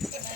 you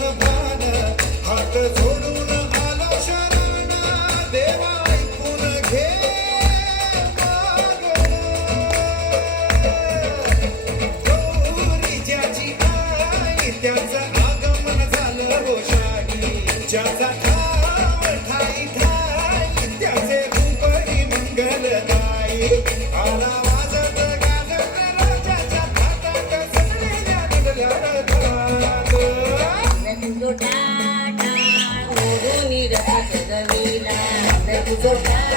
घाण हात जोड the